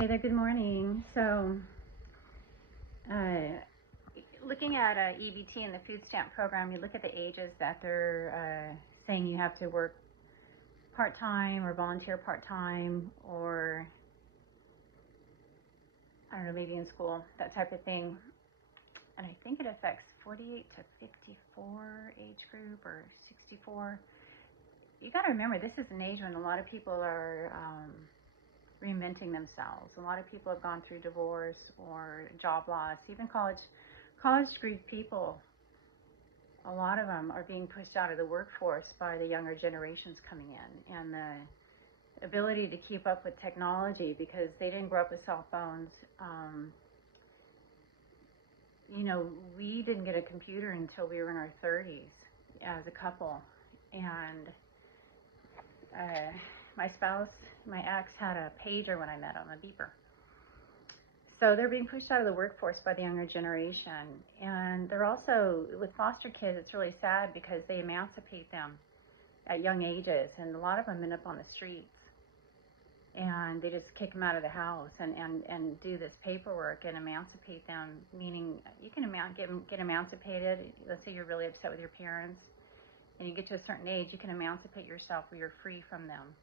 Hey there, good morning. So, looking at EBT and the food stamp program, you look at the ages that they're saying you have to work part-time or volunteer part-time, or I don't know, maybe in school, that type of thing. And I think it affects 48 to 54 age group or 64. You got to remember, this is an age when a lot of people are reinventing themselves. A lot of people have gone through divorce or job loss, even college degree people. A lot of them are being pushed out of the workforce by the younger generations coming in, and the ability to keep up with technology because they didn't grow up with cell phones. We didn't get a computer until we were in our 30s as a couple, and my spouse, my ex, had a pager when I met him, a beeper. So they're being pushed out of the workforce by the younger generation. And they're also, with foster kids, it's really sad because they emancipate them at young ages. And a lot of them end up on the streets. And they just kick them out of the house and do this paperwork and emancipate them, meaning you can get emancipated. Let's say you're really upset with your parents and you get to a certain age, you can emancipate yourself where you're free from them.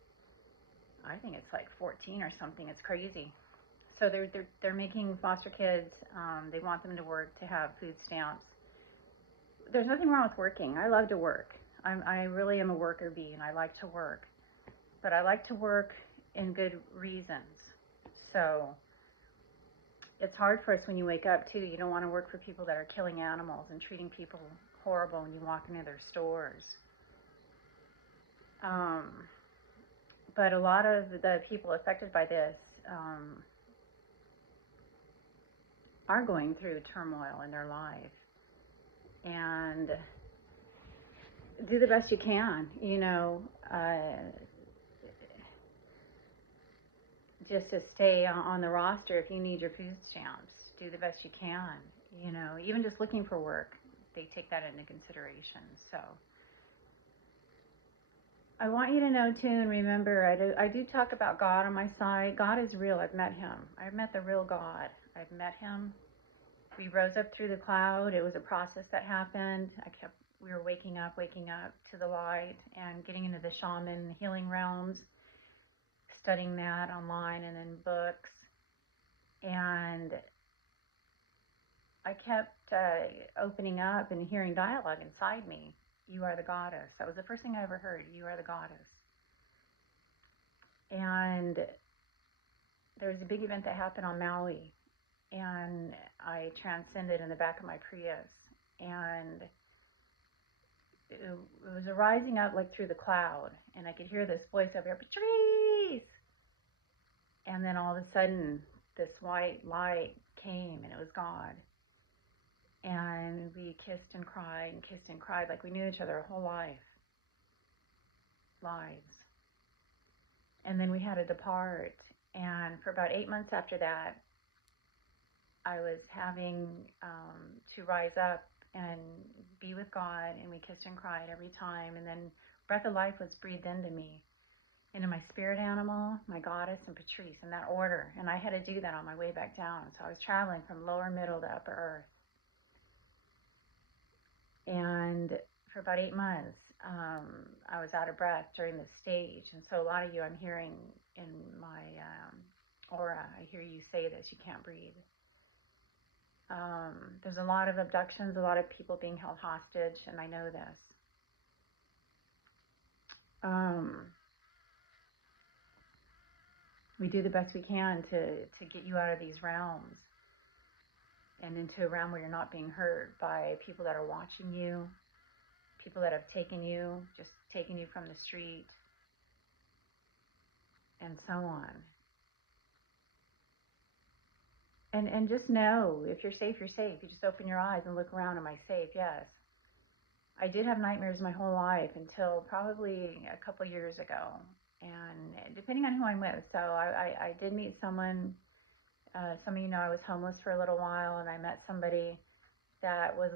I think it's like 14 or something. It's crazy. So they're making foster kids, they want them to work, to have food stamps. There's nothing wrong with working. I love to work. I really am a worker bee, and I like to work. But I like to work in good reasons. So it's hard for us when you wake up, too. You don't want to work for people that are killing animals and treating people horrible when you walk into their stores. But a lot of the people affected by this are going through turmoil in their life, and do the best you can, just to stay on the roster. If you need your food stamps, do the best you can, even just looking for work, they take that into consideration. So I want you to know too, and remember, I do talk about God on my side. God is real. I've met him. I've met the real God. I've met him. We rose up through the cloud. It was a process that happened. We were waking up to the light and getting into the shaman healing realms, studying that online and in books. And I kept opening up and hearing dialogue inside me. You are the goddess. That was the first thing I ever heard. You are the goddess. And there was a big event that happened on Maui, and I transcended in the back of my Prius, and it was rising up like through the cloud, and I could hear this voice over here, Patrice! And then all of a sudden, this white light came, and it was God. And we kissed and cried like we knew each other our whole lives. And then we had to depart. And for about 8 months after that, I was having to rise up and be with God, and we kissed and cried every time. And then breath of life was breathed into me, into my spirit animal, my goddess, and Patrice, in that order. And I had to do that on my way back down. So I was traveling from lower, middle to upper earth. And for about 8 months, I was out of breath during this stage. And so a lot of you, I'm hearing in my aura, I hear you say this, you can't breathe. There's a lot of abductions, a lot of people being held hostage, and I know this. We do the best we can to get you out of these realms and into a realm where you're not being hurt by people that are watching you, people that have just taken you from the street, and so on. And just know, if you're safe, you're safe. You just open your eyes and look around. Am I safe? Yes. I did have nightmares my whole life until probably a couple years ago. And depending on who I'm with. So I did meet someone, some of you know I was homeless for a little while, and I met somebody that was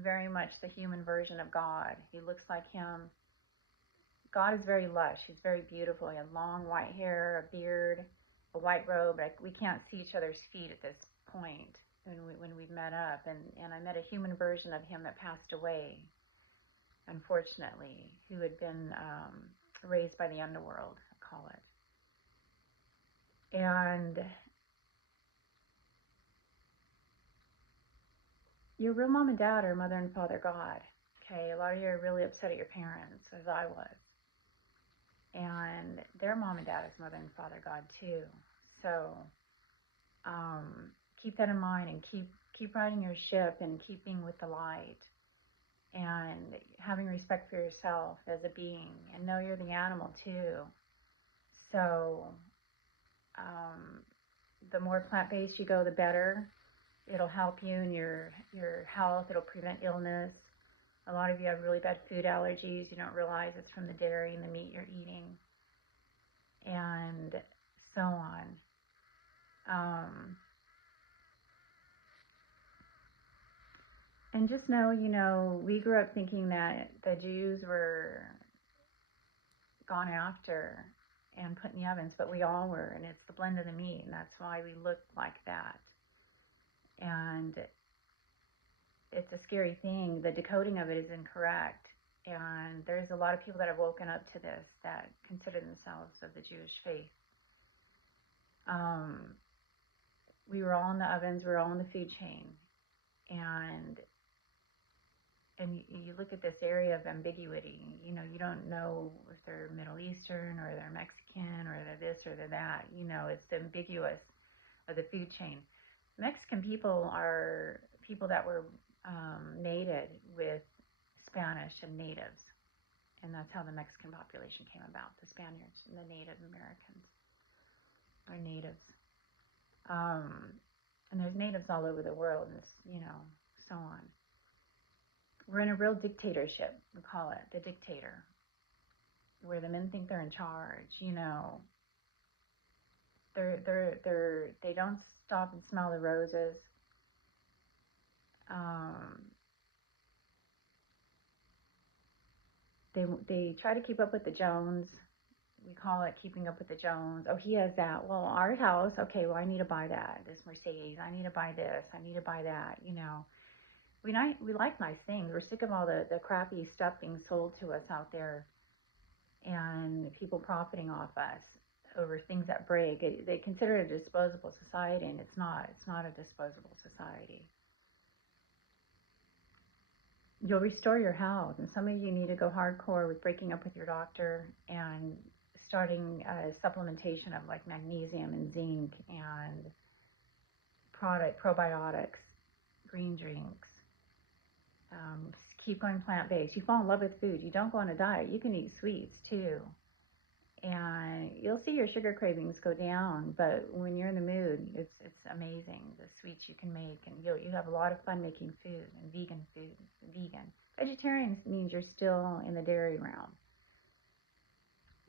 very much the human version of God. He looks like him. God is very lush. He's very beautiful. He had long white hair, a beard, a white robe. Like, we can't see each other's feet at this point when we met up, and I met a human version of him that passed away, unfortunately, who had been raised by the underworld, I call it. And your real mom and dad are mother and father God. Okay, a lot of you are really upset at your parents, as I was. And their mom and dad is mother and father God too. So keep that in mind, and keep riding your ship and keeping with the light, and having respect for yourself as a being, and know you're the animal too. So the more plant-based you go, the better. It'll help you in your health. It'll prevent illness. A lot of you have really bad food allergies. You don't realize it's from the dairy and the meat you're eating, and so on. And just know, we grew up thinking that the Jews were gone after and put in the ovens, but we all were, and it's the blend of the meat, and that's why we look like that. And it's a scary thing. The decoding of it is incorrect, and there's a lot of people that have woken up to this that consider themselves of the Jewish faith. We were all in the ovens, we were all in the food chain, and you look at this area of ambiguity. You don't know if they're Middle Eastern or they're Mexican or they're this or they're that. It's ambiguous of the food chain. Mexican people are people that were mated with Spanish and natives, and that's how the Mexican population came about. The Spaniards and the Native Americans are natives. And there's natives all over the world, and so on. We're in a real dictatorship, we call it, the dictator, where the men think they're in charge. They don't stop and smell the roses. They try to keep up with the Jones. We call it keeping up with the Jones. Oh, he has that. Well, our house, okay, well, I need to buy that. This Mercedes, I need to buy this. I need to buy that. We like nice things. We're sick of all the crappy stuff being sold to us out there, and people profiting off us over things that break. They consider it a disposable society, and it's not. It's not a disposable society. You'll restore your health, and some of you need to go hardcore with breaking up with your doctor and starting supplementation of like magnesium and zinc and probiotics, green drinks. Keep going plant-based. You fall in love with food. You don't go on a diet. You can eat sweets too, and you'll see your sugar cravings go down. But when you're in the mood, it's amazing the sweets you can make, and you have a lot of fun making food and vegan food. Vegan. Vegetarian means you're still in the dairy realm.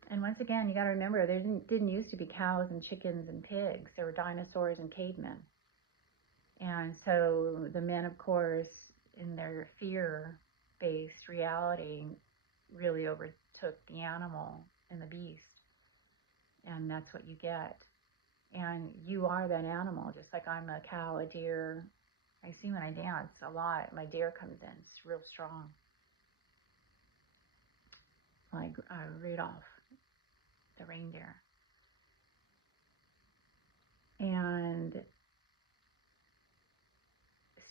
And once again, you got to remember, there didn't used to be cows and chickens and pigs. There were dinosaurs and cavemen. And so the men, of course, in their fear-based reality, really overtook the animal and the beast. And that's what you get. And you are that animal, just like I'm a cow, a deer. I see when I dance a lot, my deer comes in. It's real strong. Like Rudolph, the reindeer. And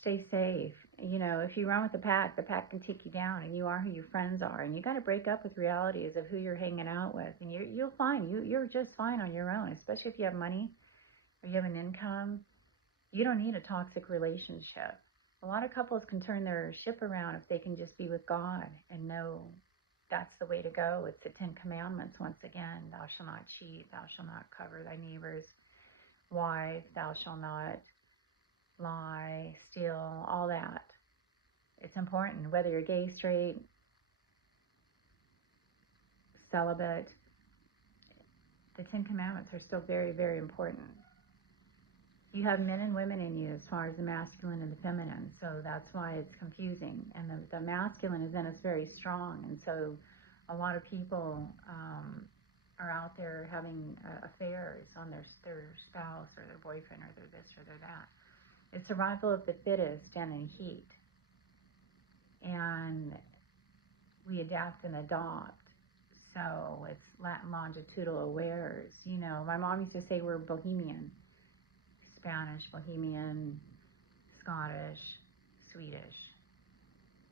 stay safe. If you run with the pack can take you down, and you are who your friends are. And you got to break up with realities of who you're hanging out with. And you'll find you're just fine on your own, especially if you have money or you have an income. You don't need a toxic relationship. A lot of couples can turn their ship around if they can just be with God and know that's the way to go. It's the 10 Commandments once again. Thou shalt not cheat. Thou shalt not cover thy neighbor's wife. Thou shalt not lie, steal, all that. It's important, whether you're gay, straight, celibate. The 10 Commandments are still very, very important. You have men and women in you as far as the masculine and the feminine, so that's why it's confusing. And the masculine is in us very strong, and so a lot of people are out there having affairs on their spouse or their boyfriend or their this or their that. It's survival of the fittest and in heat. And we adapt and adopt. So it's Latin longitudinal awares. You know, my mom used to say we're Bohemian, Spanish, Bohemian, Scottish, Swedish.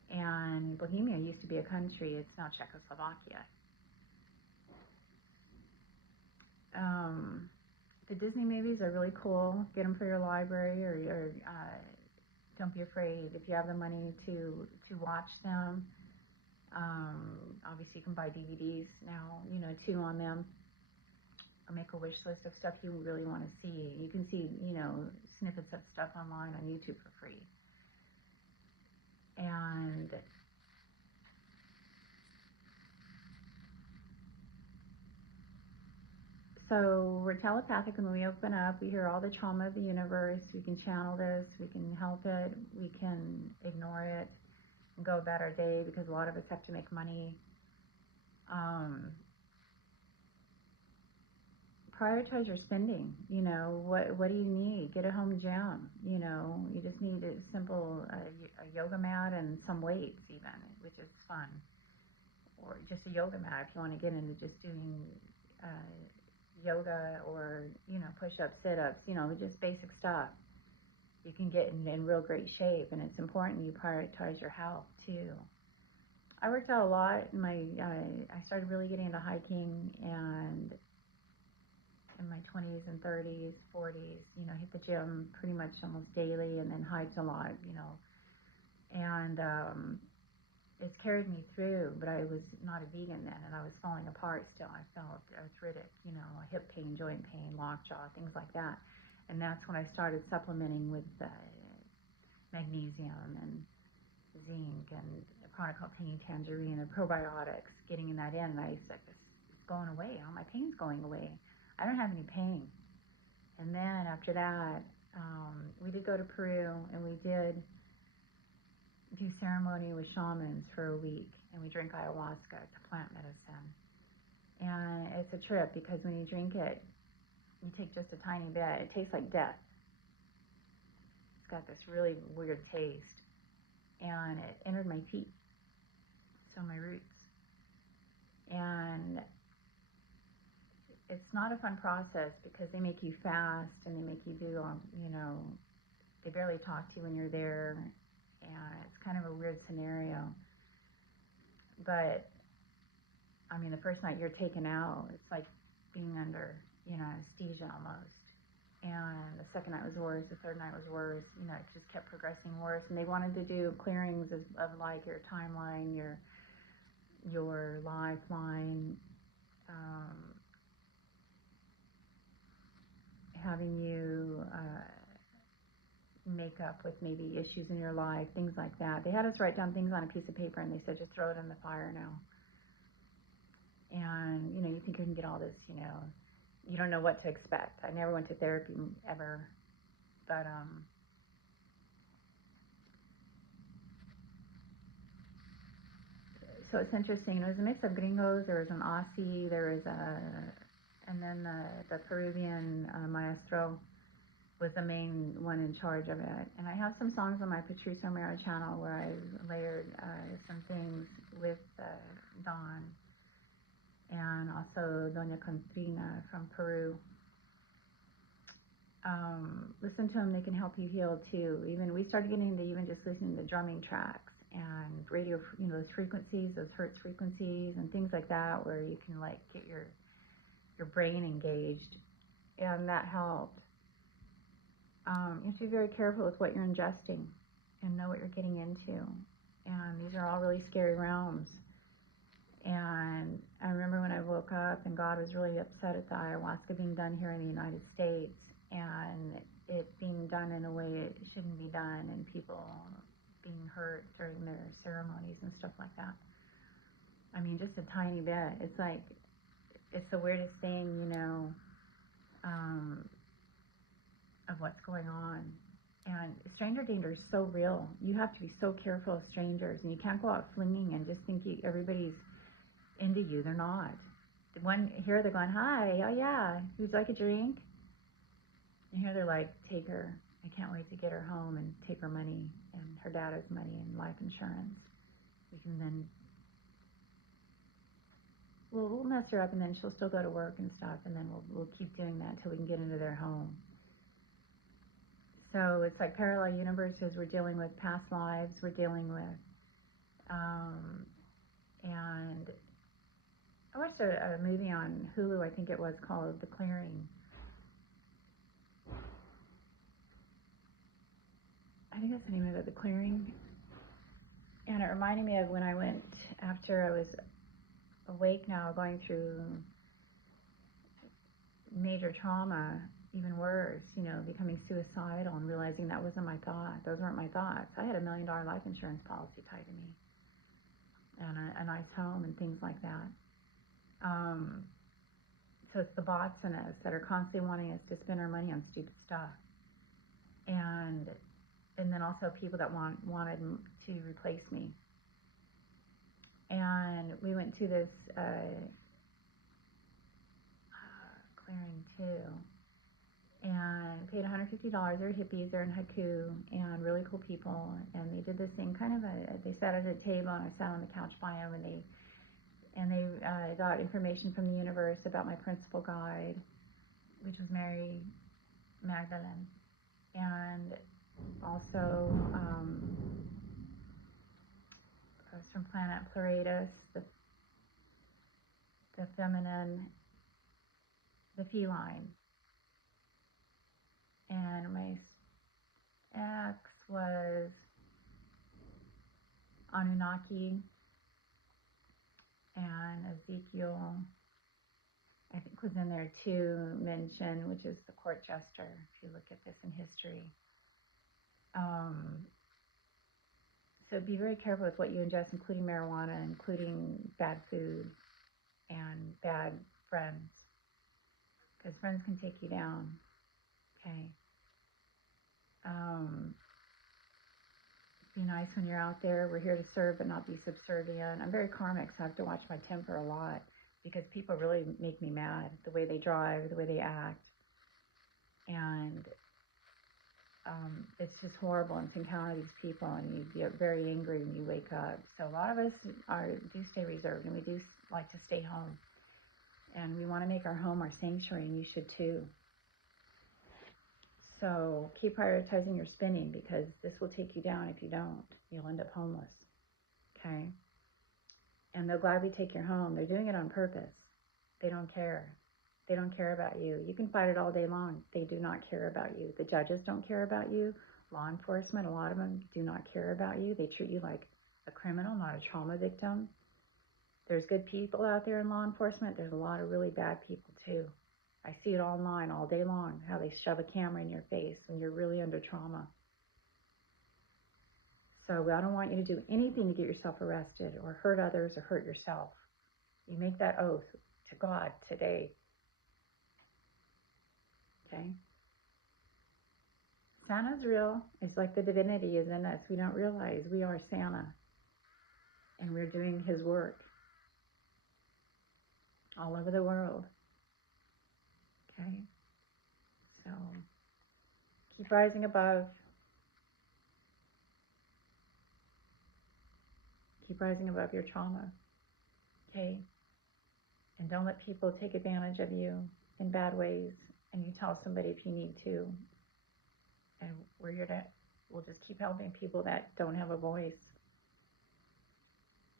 And Bohemia used to be a country. It's now Czechoslovakia. The Disney movies are really cool. Get them for your library, or don't be afraid if you have the money to watch them. Obviously, you can buy DVDs now, you know, too, on them. Or make a wish list of stuff you really want to see. You can see, you know, snippets of stuff online on YouTube for free. And so we're telepathic, and when we open up, we hear all the trauma of the universe. We can channel this, we can help it, we can ignore it and go about our day, because a lot of us have to make money. Prioritize your spending. You know, what do you need? Get a home gym. You know, you just need a simple a yoga mat and some weights, even, which is fun. Or just a yoga mat if you want to get into just doing yoga, or, you know, push-ups, sit-ups, you know, just basic stuff. You can get in real great shape, and it's important you prioritize your health too. I worked out a lot in my, I started really getting into hiking, and in my 20s and 30s, 40s, you know, hit the gym pretty much almost daily, and then hiked a lot, you know. And it's carried me through, but I was not a vegan then, and I was falling apart still. I felt arthritic, you know, hip pain, joint pain, lockjaw, things like that. And that's when I started supplementing with magnesium and zinc and a product called Tangy Tangerine and probiotics, getting that in. And I said, this is going away. All my pain's going away. I don't have any pain. And then after that, we did go to Peru, and we did do ceremony with shamans for a week, and we drink ayahuasca, to plant medicine. And it's a trip, because when you drink it, you take just a tiny bit. It tastes like death. It's got this really weird taste, and it entered my feet, so my roots. And it's not a fun process, because they make you fast, and they make you do, you know, they barely talk to you when you're there, and it's kind of a weird scenario. But I mean, the first night you're taken out, it's like being under, you know, anesthesia almost. And the second night was worse. The third night was worse. You know, it just kept progressing worse. And they wanted to do clearings of like your timeline, your lifeline, having you make up with maybe issues in your life, things like that. They had us write down things on a piece of paper, and they said, just throw it in the fire now. And, you know, you think you can get all this, you know, you don't know what to expect. I never went to therapy ever, but so it's interesting. It was a mix of gringos. There was an Aussie. And then the Peruvian maestro was the main one in charge of it. And I have some songs on my Patrice O'Meara channel where I layered some things with Don, and also Doña Contrina from Peru. Listen to them, they can help you heal too. Even we started getting into even just listening to drumming tracks and radio, you know, those frequencies, those hertz frequencies and things like that, where you can like get your brain engaged, and that helped. You have to be very careful with what you're ingesting and know what you're getting into. And these are all really scary realms. And I remember when I woke up, and God was really upset at the ayahuasca being done here in the United States, and it being done in a way it shouldn't be done, and people being hurt during their ceremonies and stuff like that. I mean, just a tiny bit. It's like, it's the weirdest thing, you know, of what's going on. And stranger danger is so real. You have to be so careful of strangers, and you can't go out flinging and just think everybody's into you. They're not. one here they're going, hi, oh yeah, would you like a drink? And here they're like, take her. I can't wait to get her home and take her money and her dad's money and life insurance. We can then, we'll mess her up and then she'll still go to work and stuff, and then we'll keep doing that till we can get into their home. So it's like parallel universes. We're dealing with past lives. We're dealing with, and I watched a movie on Hulu, I think it was, called The Clearing. I think that's the name of it, The Clearing. And it reminded me of when I went, after I was awake now, going through major trauma, even worse, becoming suicidal and realizing that wasn't my thought. Those weren't my thoughts. I had $1 million life insurance policy tied to me, and a nice home and things like that. So it's the bots in us that are constantly wanting us to spend our money on stupid stuff. And then also people that wanted to replace me. And we went to this clearing too, and paid $150. They're hippies, they're in Haiku, and really cool people. And they did this thing, they sat at a table, and I sat on the couch by them, and they got information from the universe about my principal guide, which was Mary Magdalene, and also it was from planet Pluratus, the feminine, the feline, and my ex was Anunnaki, and Ezekiel, I think, was in there too, mentioned, which is the court jester, if you look at this in history. So be very careful with what you ingest, including marijuana, including bad food, and bad friends, because friends can take you down, okay? Be nice when you're out there. We're here to serve but not be subservient. I'm very karmic, so I have to watch my temper a lot, because people really make me mad, the way they drive, the way they act, and it's just horrible. And to encounter these people, and you get very angry when you wake up. So a lot of us do stay reserved, and we do like to stay home, and we want to make our home our sanctuary, and you should too. So keep prioritizing your spending, because this will take you down. If you don't, you'll end up homeless, okay? And they'll gladly take your home. They're doing it on purpose. They don't care. They don't care about you. You can fight it all day long. They do not care about you. The judges don't care about you. Law enforcement, a lot of them do not care about you. They treat you like a criminal, not a trauma victim. There's good people out there in law enforcement. There's a lot of really bad people too. I see it online all day long, how they shove a camera in your face when you're really under trauma. So I don't want you to do anything to get yourself arrested or hurt others or hurt yourself. You make that oath to God today. Okay? Santa's real. It's like the divinity is in us. We don't realize we are Santa, and we're doing his work all over the world. Okay? So keep rising above. Keep rising above your trauma. Okay? And don't let people take advantage of you in bad ways. And you tell somebody if you need to. And we'll just keep helping people that don't have a voice.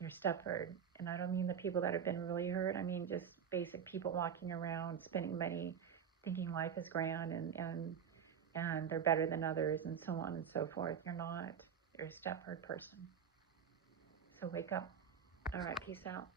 Your Stepford. And I don't mean the people that have been really hurt. I mean just basic people walking around, spending money, thinking life is grand and they're better than others, and so on and so forth. You're not. You're a Stepford person. So wake up. All right, peace out.